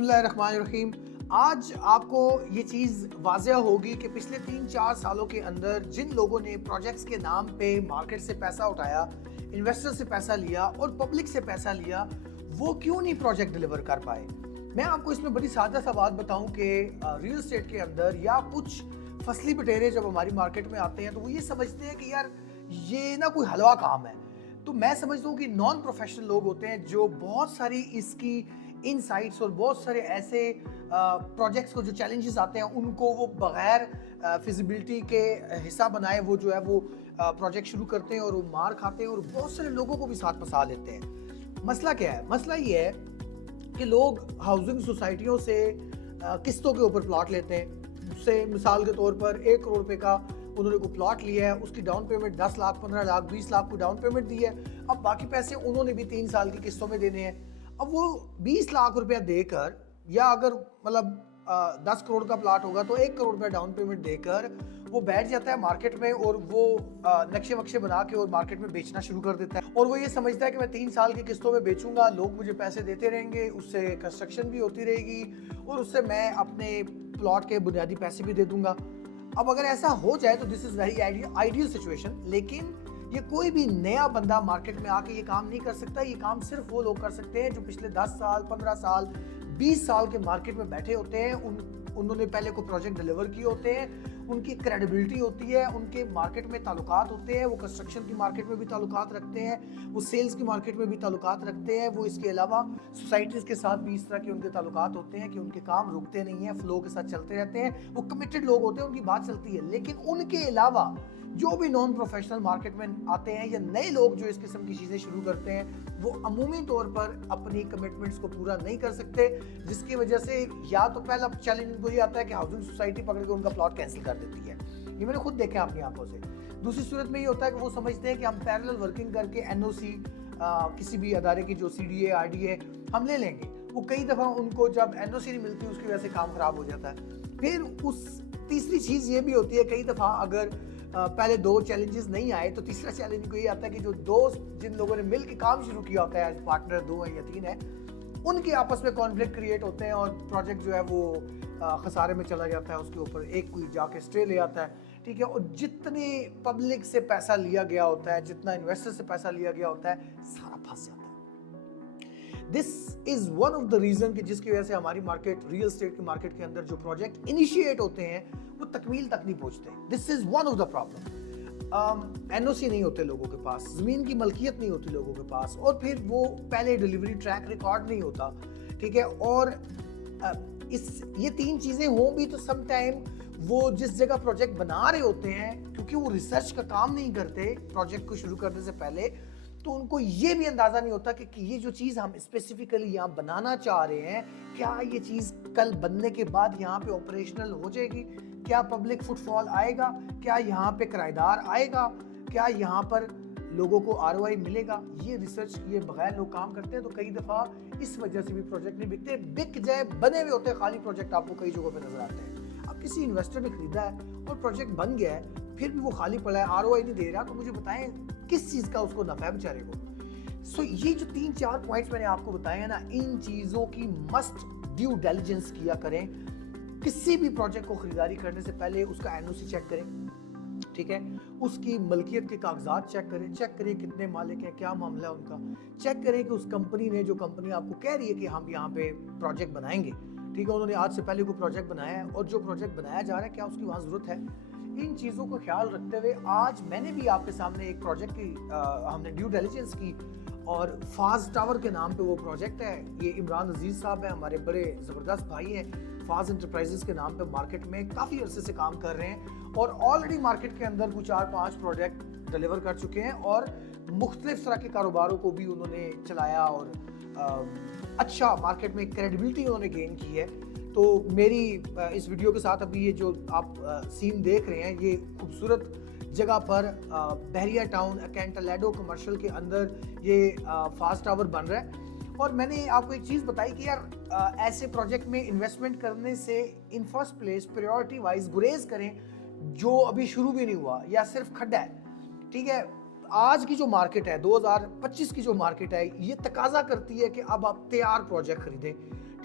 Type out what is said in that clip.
بسم اللہ الرحمن الرحیم. آج آپ کو یہ چیز واضح ہوگی کہ پچھلے 3-4 سالوں کے اندر جن لوگوں نے پروجیکٹس کے نام پہ مارکیٹ سے پیسہ اٹھایا, انویسٹر سے پیسہ لیا اور پبلک سے پیسہ لیا, وہ کیوں نہیں پروجیکٹ ڈیلیور کر پائے. میں آپ کو اس میں بڑی سادہ سا بات بتاؤں کہ ریل اسٹیٹ کے اندر یا کچھ فصلی بٹیرے جب ہماری مارکیٹ میں آتے ہیں تو وہ یہ سمجھتے ہیں کہ یار یہ نہ کوئی حلوہ کام ہے. تو میں سمجھتا ہوں کہ نان پروفیشنل لوگ ہوتے ہیں جو بہت ساری اس کی انسائٹس اور بہت سارے ایسے پروجیکٹس کو جو چیلنجز آتے ہیں ان کو وہ بغیر فیزیبلٹی کے حصہ بنائے وہ جو ہے وہ پروجیکٹ شروع کرتے ہیں اور وہ مار کھاتے ہیں اور بہت سارے لوگوں کو بھی ساتھ پھنسا لیتے ہیں. مسئلہ کیا ہے؟ مسئلہ یہ ہے کہ لوگ ہاؤسنگ سوسائٹیوں سے قسطوں کے اوپر پلاٹ لیتے ہیں. اس سے مثال کے طور پر 1 کروڑ روپے کا انہوں نے کوئی پلاٹ لیا ہے, اس کی ڈاؤن پیمنٹ 10 لاکھ 15 لاکھ 20 لاکھ کو ڈاؤن پیمنٹ دی ہے. اب باقی پیسے انہوں نے بھی 3 سال کی قسطوں میں دینے ہیں. اب وہ 20 لاکھ روپیہ دے کر, یا اگر مطلب 10 کروڑ کا پلاٹ ہوگا تو 1 کروڑ روپیہ ڈاؤن پیمنٹ دے کر وہ بیٹھ جاتا ہے مارکیٹ میں اور وہ نقشے وقشے بنا کے اور مارکیٹ میں بیچنا شروع کر دیتا ہے. اور وہ یہ سمجھتا ہے کہ میں 3 سال کی قسطوں میں بیچوں گا, لوگ مجھے پیسے دیتے رہیں گے, اس سے کنسٹرکشن بھی ہوتی رہے گی اور اس سے میں اپنے پلاٹ کے بنیادی پیسے بھی دے دوں گا. اب اگر ایسا ہو جائے تو دس از ویری آئیڈیل سچویشن. لیکن یہ کوئی بھی نیا بندہ مارکیٹ میں آ کے یہ کام نہیں کر سکتا. یہ کام صرف وہ لوگ کر سکتے ہیں جو پچھلے 10 سال 15 سال 20 سال کے مارکیٹ میں بیٹھے ہوتے ہیں. انہوں نے پہلے کوئی پروجیکٹ ڈیلیور کیے ہوتے ہیں, ان کی کریڈیبلٹی ہوتی ہے, ان کے مارکیٹ میں تعلقات ہوتے ہیں, وہ کنسٹرکشن کی مارکیٹ میں بھی تعلقات رکھتے ہیں, وہ سیلز کی مارکیٹ میں بھی تعلقات رکھتے ہیں, وہ اس کے علاوہ سوسائٹیز کے ساتھ بھی اس طرح کے ان کے تعلقات ہوتے ہیں کہ ان کے کام رکتے نہیں ہیں, فلو کے ساتھ چلتے رہتے ہیں. وہ کمیٹڈ لوگ ہوتے ہیں, ان کی بات چلتی ہے. لیکن ان کے علاوہ جو بھی نان پروفیشنل مارکیٹ میں آتے ہیں یا نئے لوگ جو اس قسم کی چیزیں شروع کرتے ہیں, وہ عمومی طور پر اپنی کمٹمنٹس کو پورا نہیں کر سکتے, جس کی وجہ سے یا تو پہلا چیلنج ان کو یہ آتا ہے کہ ہاؤسنگ سوسائٹی پکڑ کے ان کا پلاٹ کینسل کر دیتی ہے. یہ میں نے خود دیکھا اپنی آنکھوں سے. دوسری صورت میں یہ ہوتا ہے کہ وہ سمجھتے ہیں کہ ہم پیرلل ورکنگ کر کے این او سی کسی بھی ادارے کی جو C D A R D A ہم لے لیں گے. وہ کئی دفعہ ان کو جب این او سی نہیں ملتی اس کی وجہ سے کام خراب ہو جاتا ہے. پھر اس تیسری چیز یہ بھی ہوتی ہے, کئی دفعہ اگر پہلے 2 چیلنجز نہیں آئے تو تیسرا چیلنج کو یہ آتا ہے کہ جو دوست جن لوگوں نے مل کے کام شروع کیا ہوتا ہے, پارٹنر 2 ہیں یا 3 ہیں, ان کے آپس میں کانفلکٹ کریٹ ہوتے ہیں اور پروجیکٹ جو ہے وہ خسارے میں چلا جاتا ہے. اس کے اوپر ایک کوئی جا کے اسٹے لے آتا ہے, ٹھیک ہے, اور جتنے پبلک سے پیسہ لیا گیا ہوتا ہے, جتنا انویسٹر سے پیسہ لیا گیا ہوتا ہے, سارا پھنس جاتا ہے. This is one of the reason کہ جس کی وجہ سے ہماری مارکیٹ, ریل اسٹیٹ کی مارکیٹ کے اندر جو پروجیکٹ انیشیٹ ہوتے ہیں وہ تکمیل تک نہیں پہنچتے. This is one of the problem. N O C نہیں ہوتے لوگوں کے پاس, زمین کی ملکیت نہیں ہوتی لوگوں کے پاس, اور پھر وہ پہلے ڈیلیوری ٹریک ریکارڈ نہیں ہوتا, ٹھیک ہے. اور یہ 3 چیزیں ہوں بھی تو سم ٹائم وہ جس جگہ پروجیکٹ بنا رہے ہوتے ہیں, کیونکہ وہ ریسرچ کا کام نہیں کرتے پروجیکٹ کو شروع کرنے سے پہلے, تو ان کو یہ بھی اندازہ نہیں ہوتا کہ یہ جو چیز ہم اسپیسیفکلی یہاں بنانا چاہ رہے ہیں, کیا یہ چیز کل بننے کے بعد یہاں پہ آپریشنل ہو جائے گی, کیا پبلک فٹ فال آئے گا, کیا یہاں پہ کرایہ دار آئے گا, کیا یہاں پر لوگوں کو آر او آئی ملے گا. یہ ریسرچ کیے بغیر لوگ کام کرتے ہیں, تو کئی دفعہ اس وجہ سے بھی پروجیکٹ نہیں بکتے. بک جائے بنے ہوئے ہوتے ہیں خالی پروجیکٹ, آپ کو کئی جگہوں پہ نظر آتے ہیں. اب کسی انویسٹر نے خریدا ہے اور پروجیکٹ بن گیا ہے, پھر بھی وہ خالی پڑا ہے, آر او آئی نہیں دے رہا, تو مجھے بتائیں کس چیز کا اس کو نفع ہے بیچارے کو. سو یہ جو 3-4 پوائنٹس میں نے آپ کو بتائے ہیں نا, ان چیزوں کی مسٹ ڈیو ڈیلیجنس کیا کریں. کسی بھی پروجیکٹ کو خریداری کرنے سے پہلے اس کا این او سی چیک کریں, ٹھیک ہے, اس کی ملکیت کے کاغذات چیک کریں کتنے مالک ہیں, کیا معاملہ ہے ان کا, چیک کریں کہ اس کمپنی نے, جو کمپنی آپ کو کہہ رہی ہے کہ ہم یہاں پہ پروجیکٹ بنائیں گے, ٹھیک ہے, انہوں نے آج سے پہلے کوئی پروجیکٹ بنایا ہے, اور جو پروجیکٹ بنایا جا رہا ہے کیا اس کی وہاں ضرورت ہے. ان چیزوں کو خیال رکھتے ہوئے آج میں نے بھی آپ کے سامنے ایک پروجیکٹ کی ہم نے ڈیو ڈیلیجنس کی, اور فاز ٹاور کے نام پہ وہ پروجیکٹ ہے. یہ عمران عزیز صاحب ہیں, ہمارے بڑے زبردست بھائی ہیں, فاز انٹرپرائزز کے نام پہ مارکیٹ میں کافی عرصے سے کام کر رہے ہیں, اور آلریڈی مارکیٹ کے اندر کچھ 4-5 پروجیکٹ ڈیلیور کر چکے ہیں, اور مختلف طرح کے کاروباروں کو بھی انہوں نے چلایا, اور اچھا مارکیٹ میں کریڈیبلٹی انہوں نے گین کی ہے. تو میری اس ویڈیو کے ساتھ ابھی یہ جو آپ سین دیکھ رہے ہیں, یہ خوبصورت جگہ پر بحریہ ٹاؤن کینٹالیڈو کمرشل کے اندر یہ فاز ٹاور بن رہا ہے. اور میں نے آپ کو ایک چیز بتائی کہ یار ایسے پروجیکٹ میں انویسٹمنٹ کرنے سے in first place priority wise گریز کریں جو ابھی شروع بھی نہیں ہوا یا صرف کھڈا ہے, ٹھیک ہے. آج کی جو مارکیٹ ہے 2025 کی جو مارکیٹ ہے, یہ تقاضا کرتی ہے کہ اب آپ تیار پروجیکٹ خریدیں,